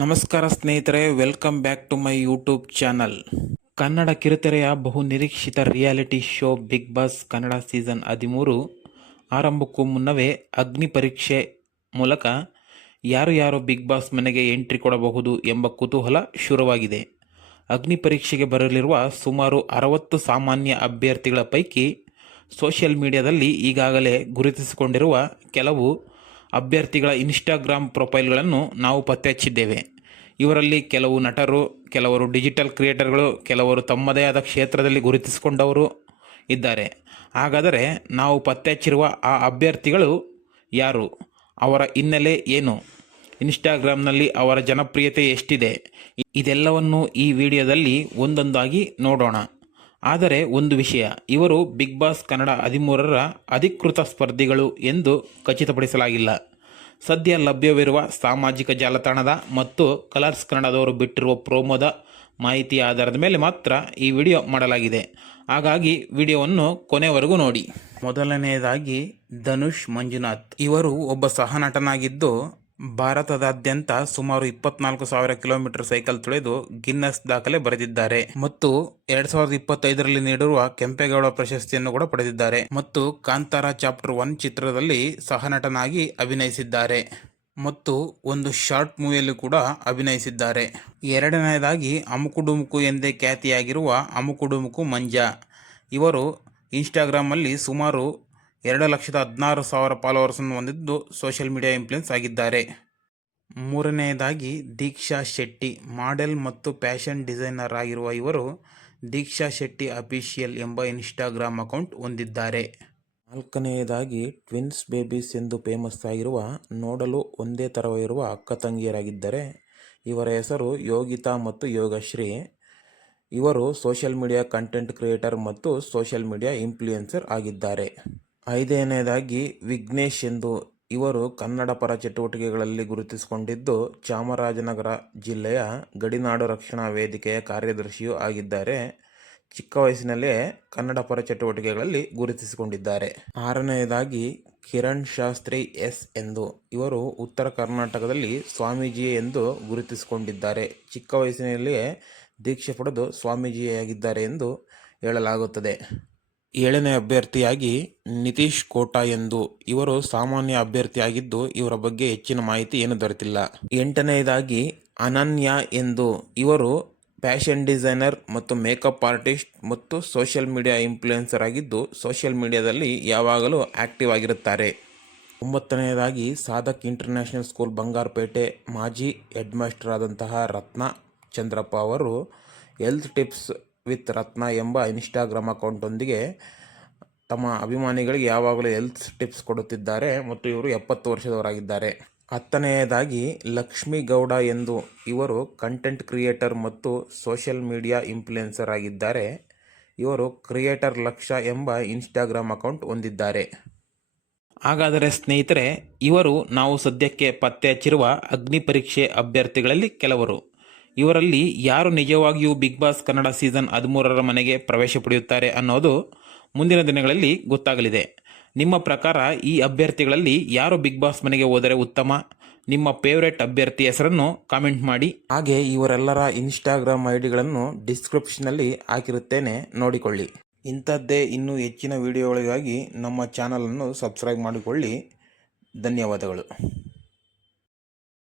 ನಮಸ್ಕಾರ ಸ್ನೇಹಿತರೆ, welcome back to my YouTube channel. Kannada ಕಿರುತೆರೆಯ ಬಹು ನಿರೀಕ್ಷಿತ reality show Bigg Boss Kannada season 13 ಆರಂಭಕ್ಕೂ ಮುನ್ನವೇ ಅಗ್ನಿ ಪರೀಕ್ಷೆ ಮೂಲಕ ಯಾರು ಬಿಗ್ ಬಾಸ್ ಮನೆಗೆ ಎಂಟ್ರಿ ಕೊಡಬಹುದು ಎಂಬ ಕುತೂಹಲ ಶುರುವಾಗಿದೆ. ಅಗ್ನಿ ಪರೀಕ್ಷೆಗೆ ಬರಲಿರುವ ಸುಮಾರು 60 ಸಾಮಾನ್ಯ ಅಭ್ಯರ್ಥಿಗಳ ಪೈಕಿ ಸೋಷಿಯಲ್ ಮೀಡಿಯಾದಲ್ಲಿ ಈಗಾಗಲೇ ಗುರುತಿಸಿಕೊಂಡಿರುವ ಕೆಲವು ಅಭ್ಯರ್ಥಿಗಳ ಇನ್ಸ್ಟಾಗ್ರಾಮ್ ಪ್ರೊಫೈಲ್ಗಳನ್ನು ನಾವು ಪತ್ತೆ ಹಚ್ಚಿದ್ದೇವೆ. ಇವರಲ್ಲಿ ಕೆಲವು ನಟರು, ಕೆಲವರು ಡಿಜಿಟಲ್ ಕ್ರಿಯೇಟರ್ಗಳು, ಕೆಲವರು ತಮ್ಮದೇ ಆದ ಕ್ಷೇತ್ರದಲ್ಲಿ ಗುರುತಿಸಿಕೊಂಡವರು ಇದ್ದಾರೆ. ಹಾಗಾದರೆ ನಾವು ಪತ್ತೆ ಹಚ್ಚಿರುವ ಆ ಅಭ್ಯರ್ಥಿಗಳು ಯಾರು? ಅವರ ಹಿನ್ನೆಲೆ ಏನು? ಇನ್ಸ್ಟಾಗ್ರಾಮ್ನಲ್ಲಿ ಅವರ ಜನಪ್ರಿಯತೆ ಎಷ್ಟಿದೆ? ಇದೆಲ್ಲವನ್ನು ಈ ವಿಡಿಯೋದಲ್ಲಿ ಒಂದೊಂದಾಗಿ ನೋಡೋಣ. ಆದರೆ ಒಂದು ವಿಷಯ, ಇವರು ಬಿಗ್ ಬಾಸ್ ಕನ್ನಡ 13ರ ಅಧಿಕೃತ ಸ್ಪರ್ಧಿಗಳು ಎಂದು ಖಚಿತಪಡಿಸಲಾಗಿಲ್ಲ. ಸದ್ಯ ಲಭ್ಯವಿರುವ ಸಾಮಾಜಿಕ ಜಾಲತಾಣದ ಮತ್ತು ಕಲರ್ಸ್ ಕನ್ನಡದವರು ಬಿಟ್ಟಿರುವ ಪ್ರೋಮೋದ ಮಾಹಿತಿಯ ಆಧಾರದ ಮೇಲೆ ಮಾತ್ರ ಈ ವಿಡಿಯೋ ಮಾಡಲಾಗಿದೆ. ಹಾಗಾಗಿ ವಿಡಿಯೋವನ್ನು ಕೊನೆವರೆಗೂ ನೋಡಿ. ಮೊದಲನೆಯದಾಗಿ ಧನುಷ್ ಮಂಜುನಾಥ್. ಇವರು ಒಬ್ಬ ಸಹನಟನಾಗಿದ್ದು ಭಾರತದಾದ್ಯಂತ ಸುಮಾರು 24,000 ಕಿಲೋಮೀಟರ್ ಸೈಕಲ್ ತುಳಿದು ಗಿನ್ನಸ್ ದಾಖಲೆ ಬರೆದಿದ್ದಾರೆ ಮತ್ತು 2025ರಲ್ಲಿ ನೀಡಿರುವ ಕೆಂಪೇಗೌಡ ಪ್ರಶಸ್ತಿಯನ್ನು ಕೂಡ ಪಡೆದಿದ್ದಾರೆ ಮತ್ತು ಕಾಂತಾರ ಚಾಪ್ಟರ್ 1 ಚಿತ್ರದಲ್ಲಿ ಸಹನಟನಾಗಿ ಅಭಿನಯಿಸಿದ್ದಾರೆ ಮತ್ತು ಒಂದು ಶಾರ್ಟ್ ಮೂವಿಯಲ್ಲಿ ಕೂಡ ಅಭಿನಯಿಸಿದ್ದಾರೆ. ಎರಡನೆಯದಾಗಿ ಅಮುಕುಡುಮುಕು ಎಂದೇ ಖ್ಯಾತಿಯಾಗಿರುವ ಅಮುಕುಡುಮುಕು ಮಂಜಾ. ಇವರು ಇನ್ಸ್ಟಾಗ್ರಾಮಲ್ಲಿ ಸುಮಾರು 2,16,000 ಫಾಲೋವರ್ಸನ್ನು ಹೊಂದಿದ್ದು ಸೋಷಿಯಲ್ ಮೀಡಿಯಾ ಇನ್ಫ್ಲುಯೆನ್ಸ್ ಆಗಿದ್ದಾರೆ. ಮೂರನೆಯದಾಗಿ ದೀಕ್ಷಾ ಶೆಟ್ಟಿ. ಮಾಡೆಲ್ ಮತ್ತು ಫ್ಯಾಷನ್ ಡಿಸೈನರ್ ಆಗಿರುವ ಇವರು ದೀಕ್ಷಾ ಶೆಟ್ಟಿ ಅಫಿಷಿಯಲ್ ಎಂಬ ಇನ್ಸ್ಟಾಗ್ರಾಮ್ ಅಕೌಂಟ್ ಹೊಂದಿದ್ದಾರೆ. ನಾಲ್ಕನೆಯದಾಗಿ ಟ್ವಿನ್ಸ್ ಬೇಬೀಸ್ ಎಂದು ಫೇಮಸ್ ಆಗಿರುವ, ನೋಡಲು ಒಂದೇ ಥರವಿರುವ ಅಕ್ಕ ತಂಗಿಯರಾಗಿದ್ದರೆ ಇವರ ಹೆಸರು ಯೋಗಿತಾ ಮತ್ತು ಯೋಗಶ್ರೀ. ಇವರು ಸೋಷಿಯಲ್ ಮೀಡಿಯಾ ಕಂಟೆಂಟ್ ಕ್ರಿಯೇಟರ್ ಮತ್ತು ಸೋಷಿಯಲ್ ಮೀಡಿಯಾ ಇನ್ಫ್ಲುಯೆನ್ಸರ್ ಆಗಿದ್ದಾರೆ. ಐದನೆಯದಾಗಿ ವಿಘ್ನೇಶ್ ಎಂದು. ಇವರು ಕನ್ನಡ ಪರ ಚಟುವಟಿಕೆಗಳಲ್ಲಿ ಗುರುತಿಸಿಕೊಂಡಿದ್ದು ಚಾಮರಾಜನಗರ ಜಿಲ್ಲೆಯ ಗಡಿನಾಡು ರಕ್ಷಣಾ ವೇದಿಕೆಯ ಕಾರ್ಯದರ್ಶಿಯೂ ಆಗಿದ್ದಾರೆ. ಚಿಕ್ಕ ವಯಸ್ಸಿನಲ್ಲೇ ಕನ್ನಡ ಪರ ಚಟುವಟಿಕೆಗಳಲ್ಲಿ ಗುರುತಿಸಿಕೊಂಡಿದ್ದಾರೆ. ಆರನೆಯದಾಗಿ ಕಿರಣ್ ಶಾಸ್ತ್ರಿ ಎಸ್ ಎಂದು. ಇವರು ಉತ್ತರ ಕರ್ನಾಟಕದಲ್ಲಿ ಸ್ವಾಮೀಜಿ ಎಂದು ಗುರುತಿಸಿಕೊಂಡಿದ್ದಾರೆ. ಚಿಕ್ಕ ವಯಸ್ಸಿನಲ್ಲಿಯೇ ದೀಕ್ಷೆ ಪಡೆದು ಸ್ವಾಮೀಜಿಯಾಗಿದ್ದಾರೆ ಎಂದು ಹೇಳಲಾಗುತ್ತದೆ. ಏಳನೇ ಅಭ್ಯರ್ಥಿಯಾಗಿ ನಿತೀಶ್ ಕೋಟಾ ಎಂದು. ಇವರು ಸಾಮಾನ್ಯ ಅಭ್ಯರ್ಥಿಯಾಗಿದ್ದು ಇವರ ಬಗ್ಗೆ ಹೆಚ್ಚಿನ ಮಾಹಿತಿ ಏನು ದೊರೆತಿಲ್ಲ. ಎಂಟನೆಯದಾಗಿ ಅನನ್ಯ ಎಂದು. ಇವರು ಫ್ಯಾಷನ್ ಡಿಸೈನರ್ ಮತ್ತು ಮೇಕಪ್ ಆರ್ಟಿಸ್ಟ್ ಮತ್ತು ಸೋಷಿಯಲ್ ಮೀಡಿಯಾ ಇನ್ಫ್ಲುಯೆನ್ಸರ್ ಆಗಿದ್ದು ಸೋಷಿಯಲ್ ಮೀಡಿಯಾದಲ್ಲಿ ಯಾವಾಗಲೂ ಆಕ್ಟಿವ್ ಆಗಿರುತ್ತಾರೆ. ಒಂಬತ್ತನೆಯದಾಗಿ ಸಾಧಕ್ ಇಂಟರ್ನ್ಯಾಷನಲ್ ಸ್ಕೂಲ್ ಬಂಗಾರಪೇಟೆ ಮಾಜಿ ಹೆಡ್ ಮಾಸ್ಟರ್ ಆದಂತಹ ರತ್ನ ಚಂದ್ರಪ್ಪ ಅವರು ಹೆಲ್ತ್ ಟಿಪ್ಸ್ ವಿತ್ ರತ್ನ ಎಂಬ ಇನ್ಸ್ಟಾಗ್ರಾಮ್ ಅಕೌಂಟೊಂದಿಗೆ ತಮ್ಮ ಅಭಿಮಾನಿಗಳಿಗೆ ಯಾವಾಗಲೂ ಹೆಲ್ತ್ ಟಿಪ್ಸ್ ಕೊಡುತ್ತಿದ್ದಾರೆ ಮತ್ತು ಇವರು 70 ವರ್ಷದವರಾಗಿದ್ದಾರೆ. ಹತ್ತನೆಯದಾಗಿ ಲಕ್ಷ್ಮೀ ಗೌಡ ಎಂದು. ಇವರು ಕಂಟೆಂಟ್ ಕ್ರಿಯೇಟರ್ ಮತ್ತು ಸೋಷಿಯಲ್ ಮೀಡಿಯಾ ಇನ್ಫ್ಲುಯೆನ್ಸರ್ ಆಗಿದ್ದಾರೆ. ಇವರು ಕ್ರಿಯೇಟರ್ ಲಕ್ಷ ಎಂಬ ಇನ್ಸ್ಟಾಗ್ರಾಮ್ ಅಕೌಂಟ್ ಹೊಂದಿದ್ದಾರೆ. ಹಾಗಾದರೆ ಸ್ನೇಹಿತರೆ, ಇವರು ನಾವು ಸದ್ಯಕ್ಕೆ ಪತ್ತೆ ಹಚ್ಚಿರುವ ಅಗ್ನಿ ಪರೀಕ್ಷೆ ಅಭ್ಯರ್ಥಿಗಳಲ್ಲಿ ಕೆಲವರು. ಇವರಲ್ಲಿ ಯಾರು ನಿಜವಾಗಿಯೂ ಬಿಗ್ ಬಾಸ್ ಕನ್ನಡ ಸೀಸನ್ 13ರ ಮನೆಗೆ ಪ್ರವೇಶ ಪಡೆಯುತ್ತಾರೆ ಅನ್ನೋದು ಮುಂದಿನ ದಿನಗಳಲ್ಲಿ ಗೊತ್ತಾಗಲಿದೆ. ನಿಮ್ಮ ಪ್ರಕಾರ ಈ ಅಭ್ಯರ್ಥಿಗಳಲ್ಲಿ ಯಾರು ಬಿಗ್ ಬಾಸ್ ಮನೆಗೆ ಹೋದರೆ ಉತ್ತಮ? ನಿಮ್ಮ ಫೇವರೇಟ್ ಅಭ್ಯರ್ಥಿ ಹೆಸರನ್ನು ಕಾಮೆಂಟ್ ಮಾಡಿ. ಹಾಗೆ ಇವರೆಲ್ಲರ ಇನ್ಸ್ಟಾಗ್ರಾಮ್ ಐಡಿಗಳನ್ನು ಡಿಸ್ಕ್ರಿಪ್ಷನಲ್ಲಿ ಹಾಕಿರುತ್ತೇನೆ, ನೋಡಿಕೊಳ್ಳಿ. ಇಂಥದ್ದೇ ಇನ್ನೂ ಹೆಚ್ಚಿನ ವಿಡಿಯೋಗಳಿಗಾಗಿ ನಮ್ಮ ಚಾನಲನ್ನು ಸಬ್ಸ್ಕ್ರೈಬ್ ಮಾಡಿಕೊಳ್ಳಿ. ಧನ್ಯವಾದಗಳು.